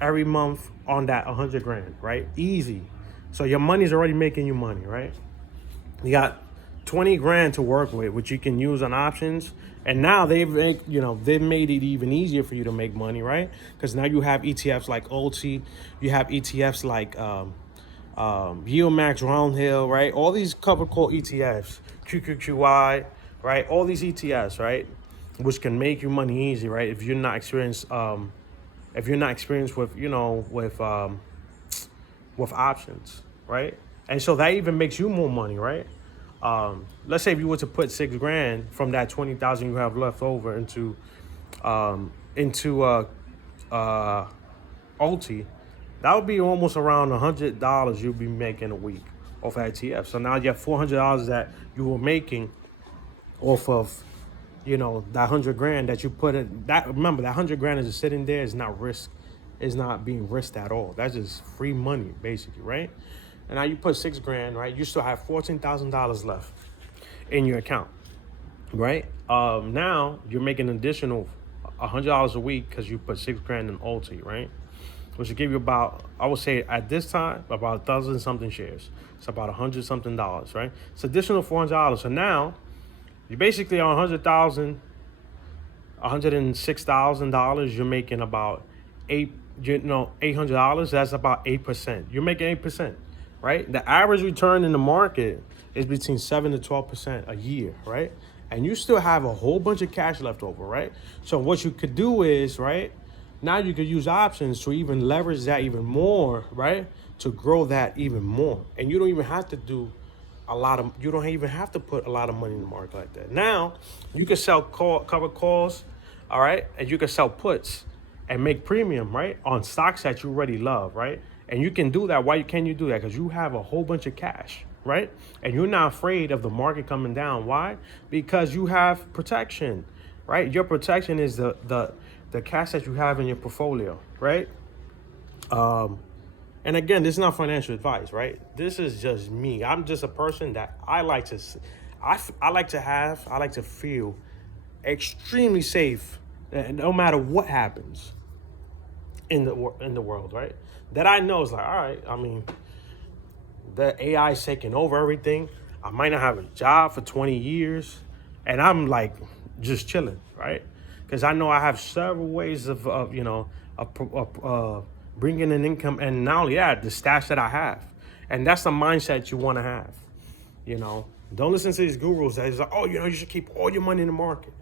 every month on that 100 grand, right? Easy. So your money's already making you money, right? You got 20 grand to work with, which you can use on options. And now they've made it even easier for you to make money, right? Because now you have ETFs like OT, you have ETFs like Yield Max Roundhill, right? All these covered call ETFs, QQQY, right? All these ETFs, right? Which can make you money easy, right? If you're not experienced with, with options, right? And so that even makes you more money, right? Let's say if you were to put 6 grand from that 20,000 you have left over into OT, that would be almost around $100 you'll be making a week off ETF. So now you have $400 that you were making off of, that 100 grand that you put in. That, remember, that 100 grand is just sitting there, is not being risked at all. That's just free money, basically, right? And now you put 6 grand, right? You still have $14,000 left in your account, right? Now you're making an additional $100 a week because you put 6 grand in OT, right? Which will give you about, I would say at this time, about 1,000 something shares. It's about 100 something dollars, right? It's additional $400. So now you basically on 100,000, $106,000. You're making about $800. That's about 8%. You're making 8%, right? The average return in the market is between 7 to 12% a year, right? And you still have a whole bunch of cash left over, right? So what you could do is, right, now you could use options to even leverage that even more, right? To grow that even more. And you don't even have to put a lot of money in the market like that. Now you can sell covered calls, all right? And you can sell puts and make premium, right? On stocks that you already love, right? And you can do that. Why can you do that? Because you have a whole bunch of cash, right? And you're not afraid of the market coming down. Why? Because you have protection, right? Your protection is the cash that you have in your portfolio, right? And again, this is not financial advice, right? This is just me. I'm just a person that I like to feel extremely safe, no matter what happens in the world, right? That I know is like, all right. I mean, the AI is taking over everything. I might not have a job for 20 years, and I'm like just chilling, right? Because I know I have several ways of bringing in income, and not only that, the stash that I have, and that's the mindset you want to have. Don't listen to these gurus that is like, oh, you should keep all your money in the market,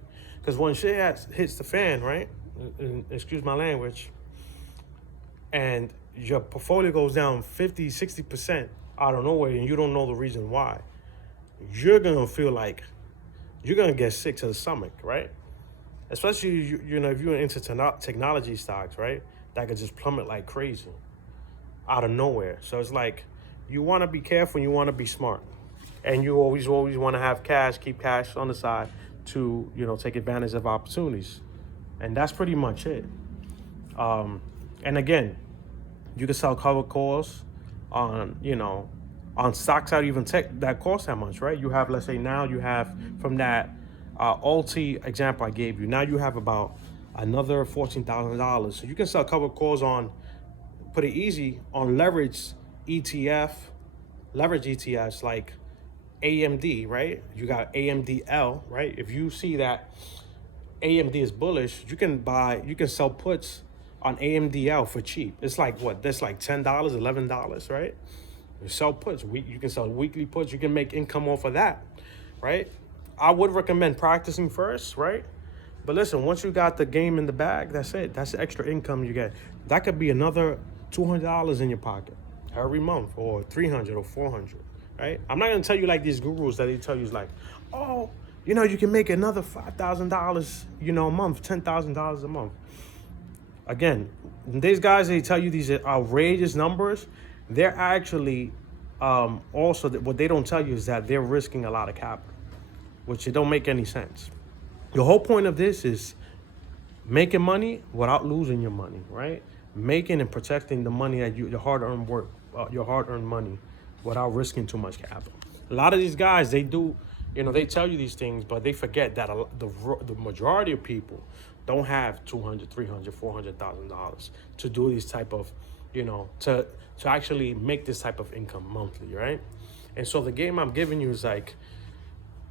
because when shit hits the fan, right? Excuse my language, and your portfolio goes down 50, 60% out of nowhere, and you don't know the reason why, you're gonna feel like you're gonna get sick to the stomach, right? Especially if you're into technology stocks, right? That could just plummet like crazy out of nowhere. So it's like you want to be careful, you want to be smart, and you always want to have keep cash on the side to take advantage of opportunities, and that's pretty much it. And again, you can sell cover calls on stocks that cost that much, right? You have, let's say now you have from that OT example I gave you, now you have about another $14,000. So you can sell cover calls on, put it easy, on leverage ETFs like AMD, right? You got AMDL, right? If you see that AMD is bullish, you can sell puts on AMDL for cheap. It's like what? That's like $10, $11, right? You sell puts. You can sell weekly puts. You can make income off of that, right? I would recommend practicing first, right? But listen, once you got the game in the bag, that's it. That's the extra income you get. That could be another $200 in your pocket every month, or $300 or $400, right? I'm not gonna tell you like these gurus that they tell you is like, oh, you can make another $5,000, a month, $10,000 a month. Again, these guys, they tell you these outrageous numbers. They're actually also, what they don't tell you is that they're risking a lot of capital, which it don't make any sense. The whole point of this is making money without losing your money, right? Making and protecting the money that your hard-earned work, your hard-earned money, without risking too much capital. A lot of these guys, they do, they tell you these things, but they forget that the majority of people don't have 200, 300, $400,000 to do these type of, to actually make this type of income monthly, right? And so the game I'm giving you is like,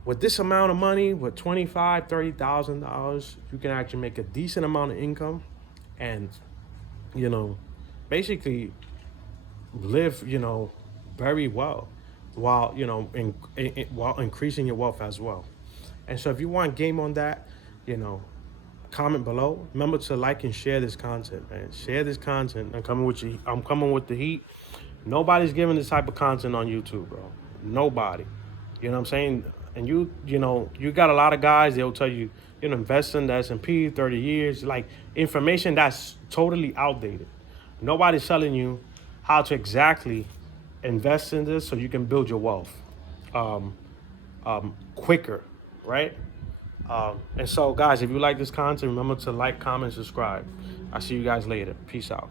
with this amount of money, with $25,000, $30,000, you can actually make a decent amount of income, and basically live very well, while while increasing your wealth as well. And so if you want game on that, comment below. Remember to like and share this content, man. Share this content. I'm coming with the heat. Nobody's giving this type of content on YouTube, bro. Nobody. You know what I'm saying? And you got a lot of guys, they'll tell you, invest in the S&P 30 years, like information that's totally outdated. Nobody's telling you how to exactly invest in this so you can build your wealth quicker, right? And so, guys, if you like this content, remember to like, comment, subscribe. I'll see you guys later. Peace out.